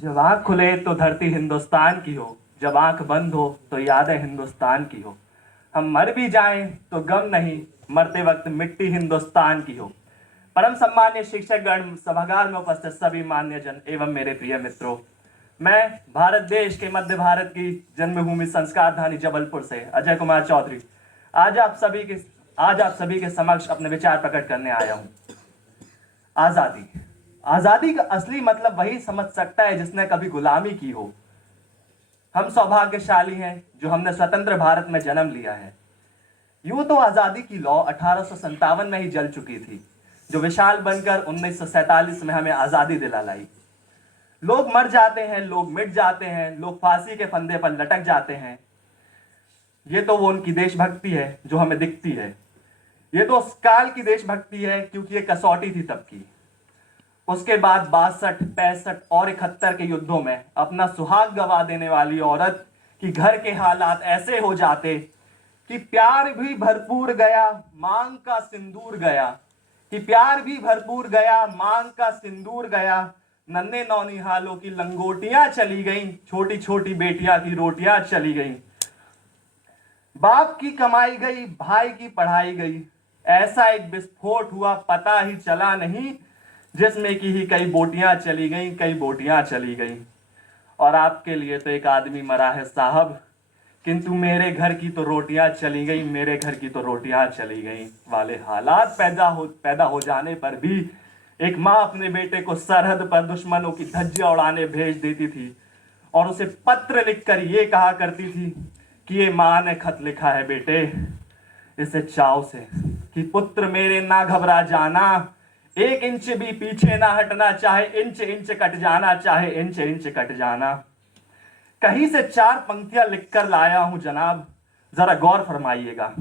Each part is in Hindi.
जब आंख खुले तो धरती हिंदुस्तान की हो, जब आंख बंद हो तो यादें हिंदुस्तान की हो। हम मर भी जाएं तो गम नहीं, मरते वक्त मिट्टी हिंदुस्तान की हो। परम सम्मान्य शिक्षकगण, सभागार में उपस्थित सभी मान्य जन एवं मेरे प्रिय मित्रों, मैं भारत देश के मध्य भारत की जन्मभूमि संस्कार धानी जबलपुर से अजय कुमार चौधरी आज आप सभी के समक्ष अपने विचार प्रकट करने आया हूं। आजादी आजादी का असली मतलब वही समझ सकता है जिसने कभी गुलामी की हो। हम सौभाग्यशाली हैं जो हमने स्वतंत्र भारत में जन्म लिया है। यूं तो आजादी की लौ 1857 में ही जल चुकी थी, जो विशाल बनकर 1947 में हमें आजादी दिला लाई। लोग मर जाते हैं, लोग मिट जाते हैं, लोग फांसी के फंदे पर लटक जाते हैं। ये तो वो उनकी देशभक्ति है जो हमें दिखती है। ये तो उस काल की देशभक्ति है, क्योंकि ये कसौटी थी तब की। उसके बाद 62, 65 और 71 के युद्धों में अपना सुहाग गवा देने वाली औरत की घर के हालात ऐसे हो जाते कि प्यार भी भरपूर गया, मांग का सिंदूर गया। कि प्यार भी भरपूर गया, मांग का सिंदूर गया। नन्हे नौनिहालों की लंगोटियां चली गईं, छोटी छोटी बेटियां की रोटियां चली गईं। बाप की कमाई गई, भाई की पढ़ाई गई। ऐसा एक विस्फोट हुआ, पता ही चला नहीं, जिसमें की ही कई बोटियां चली गईं, कई बोटियां चली गईं। और आपके लिए तो एक आदमी मरा है साहब, किंतु मेरे घर की तो रोटियां चली गई, मेरे घर की तो रोटियां चली गई वाले हालात पैदा हो जाने पर भी एक माँ अपने बेटे को सरहद पर दुश्मनों की धज्जियां उड़ाने भेज देती थी और उसे पत्र लिखकर ये कहा करती थी कि ये माँ ने खत लिखा है बेटे, इसे चाव से, कि पुत्र मेरे ना घबरा जाना, 1 इंच भी पीछे ना हटना, चाहे इंच इंच कट जाना, चाहे इंच इंच कट जाना। कहीं से 4 पंक्तियां लिखकर लाया हूं जनाब, जरा गौर फरमाइएगा।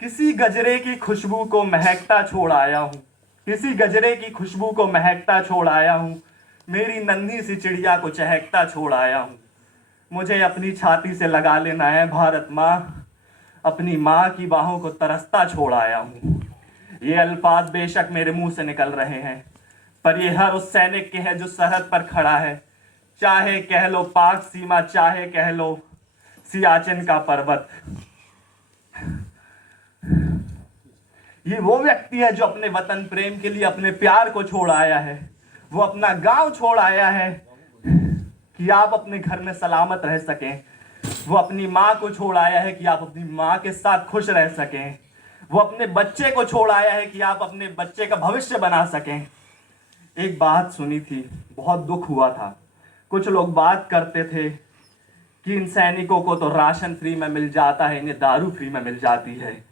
किसी गजरे की खुशबू को महकता छोड़ आया हूं, किसी गजरे की खुशबू को महकता छोड़ आया हूं, मेरी नन्ही सी चिड़िया को चहकता छोड़ आया हूं। मुझे अपनी छाती से लगा लेना है भारत माँ, अपनी माँ की बाहों को तरसता छोड़ आया हूं। ये अल्फाज बेशक मेरे मुंह से निकल रहे हैं, पर ये हर उस सैनिक के हैं जो सरहद पर खड़ा है, चाहे कह लो पाक सीमा, चाहे कह लो सियाचिन का पर्वत। ये वो व्यक्ति है जो अपने वतन प्रेम के लिए अपने प्यार को छोड़ आया है। वो अपना गांव छोड़ आया है कि आप अपने घर में सलामत रह सकें। वो अपनी माँ को छोड़ आया है कि आप अपनी माँ के साथ खुश रह सकें। वो अपने बच्चे को छोड़ आया है कि आप अपने बच्चे का भविष्य बना सकें। एक बात सुनी थी, बहुत दुख हुआ था। कुछ लोग बात करते थे कि इन सैनिकों को तो राशन फ्री में मिल जाता है, इन्हें दारू फ्री में मिल जाती है।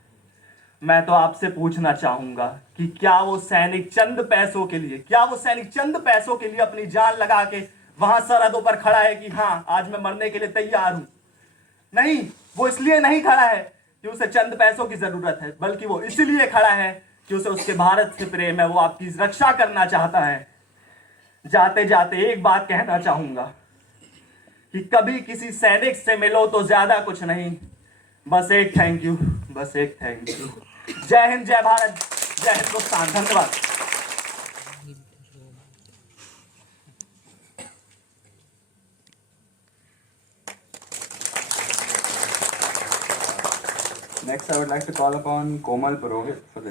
मैं तो आपसे पूछना चाहूंगा कि क्या वो सैनिक चंद पैसों के लिए अपनी जान लगा के वहां सरहदों पर खड़ा है कि हाँ आज मैं मरने के लिए तैयार हूं? नहीं, वो इसलिए नहीं खड़ा है कि उसे चंद पैसों की जरूरत है, बल्कि वो इसलिए खड़ा है कि उसे उसके भारत से प्रेम है, वो आपकी रक्षा करना चाहता है। जाते जाते एक बात कहना चाहूंगा कि कभी किसी सैनिक से मिलो तो ज्यादा कुछ नहीं, बस एक थैंक यू, बस एक थैंक यू। जय हिंद, जय भारत, जय हिंदुस्तान। धन्यवाद। Next, I would like to call upon Komal Purohit for the